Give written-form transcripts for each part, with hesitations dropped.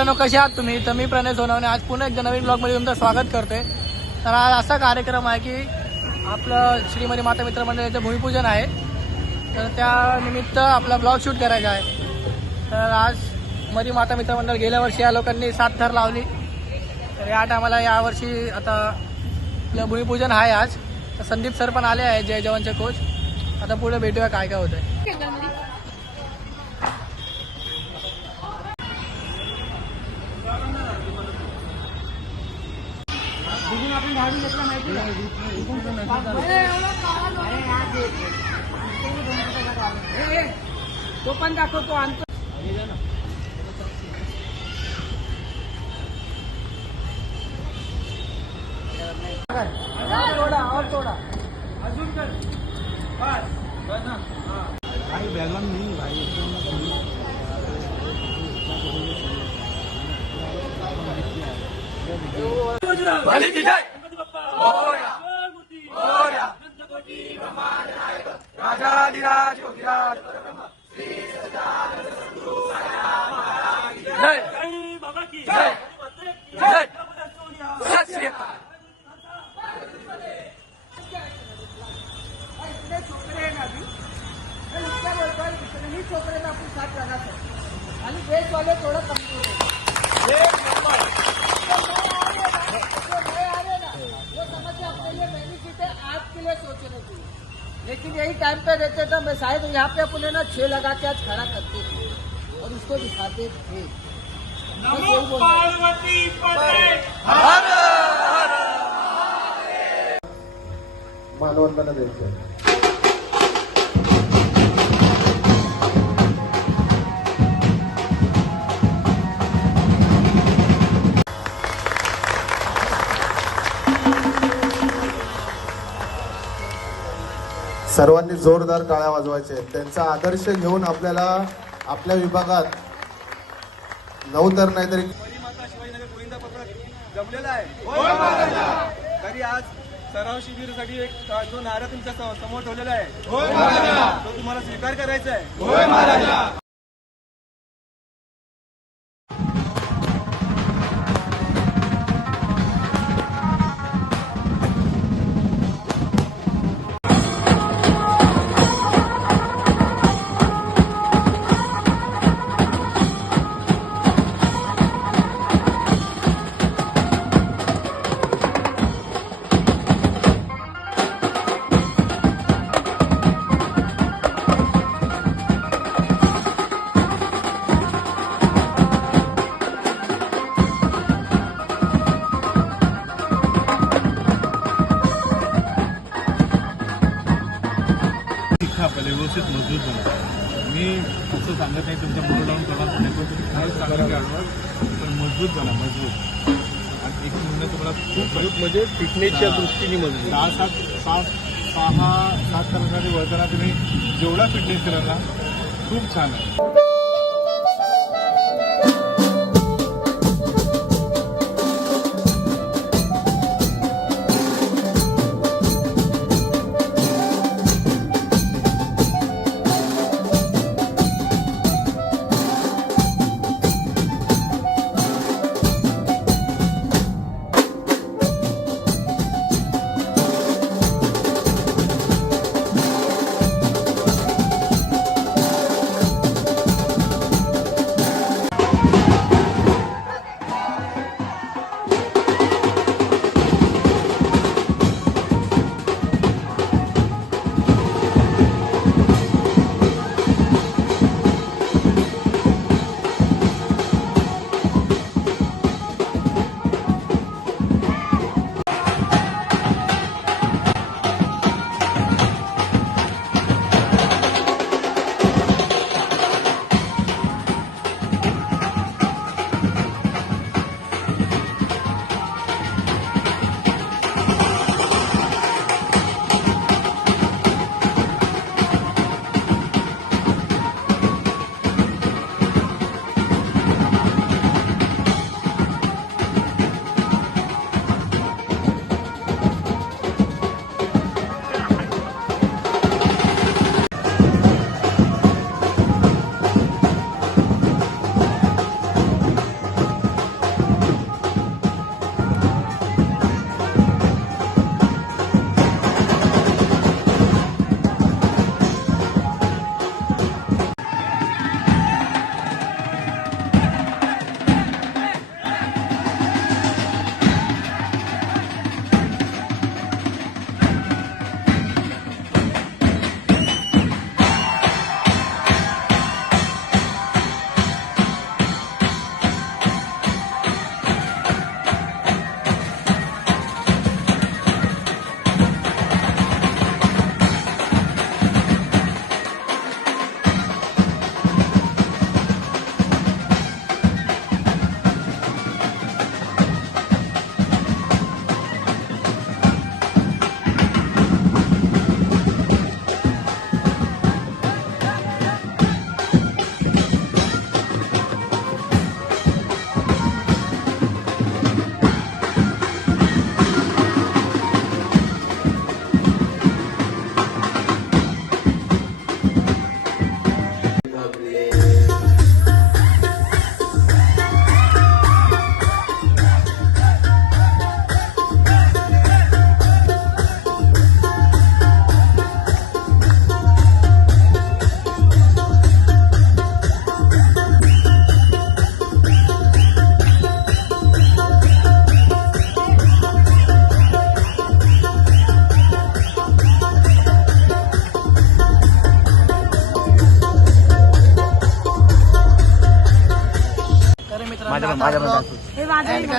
मित्रांनो, कसे आहात तुम्ही? तर मी प्रणय सोनवणे आज पुन्हा एकदा नवीन ब्लॉगमध्ये तुमचं स्वागत करते. तर आज असा कार्यक्रम आहे की आपलं श्रीमती माता मित्र मंडळाचं भूमिपूजन आहे. तर त्यानिमित्त आपला ब्लॉग शूट करायचा आहे. तर आज मरी माता मित्र मंडळ गेल्या वर्षी या लोकांनी 7 थर लावली. तर या टायमाला यावर्षी आता आपलं भूमिपूजन आहे आज. तर संदीप सर पण आले आहे, जय जवानचे कोच. आता पुढे भेटूया काय काय होत आहे. तो पण दाखवतो आणतो. थोडा अजून कर भाई बैगन नहीं भाई राजाधिराज योगीराज जय जय जय सत श्री अकाल. छोकरे आपण 7 जणांचं आणि बेसवाले थोडं कमी वो समझ अपने लिए बेनिफिट है, आपके लिए सोचने के लिए. लेकिन यही टाइम पे रहते तो मैं शायद यहाँ पे अपने ना 6 लगा के आज खड़ा करते थे और उसको दिखाते थे. मानवंतांना द्यायचं. सर्वांनी जोरदार टाळ्या वाजवायचे. त्यांचा आदर्श घेऊन आपल्याला आपल्या विभागात 9 तर नाहीतरी माता शिवाजीनगर गोविंदा पथक जमलेला आहे. तरी आज सराव शिबिरासाठी एक जो नारा तुमच्या समोर ठेवलेला आहे तो तुम्हाला स्वीकार करायचा आहे. आपल्याला व्यवस्थित मजबूत बनवा. मी असं सांगत नाही तुमच्या पुढे लावून करा, तुम्ही खरंच चांगलं घ्यावं, पण मजबूत बना मजबूत. आणि एक म्हणणं तुम्हाला खूप म्हणजे फिटनेसच्या दृष्टीने मजबूत 6-7 तासासाठी वळताना तुम्ही जेवढा फिटनेस केला ना खूप छान आहे.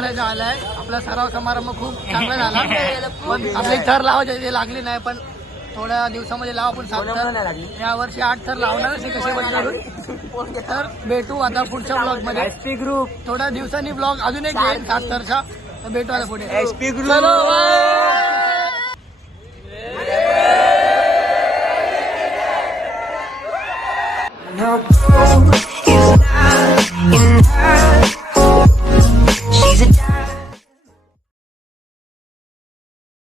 करायचा आलाय. आपला सराव समारंभ खूप चांगला झाला, पण आपली थर लावायची ते लागली नाही, पण थोड्या दिवसामध्ये लाव आपण 7 थर. या वर्षी 8 थर लावणारच आहे कसे पण. तर भेटू आता पुढच्या ब्लॉग मध्ये. एसपी ग्रुप थोड्या दिवसांनी ब्लॉग अजून एक येईल 7 थरचा. तर भेटू आता पुढे. एसपी ग्रुप चलो, bye.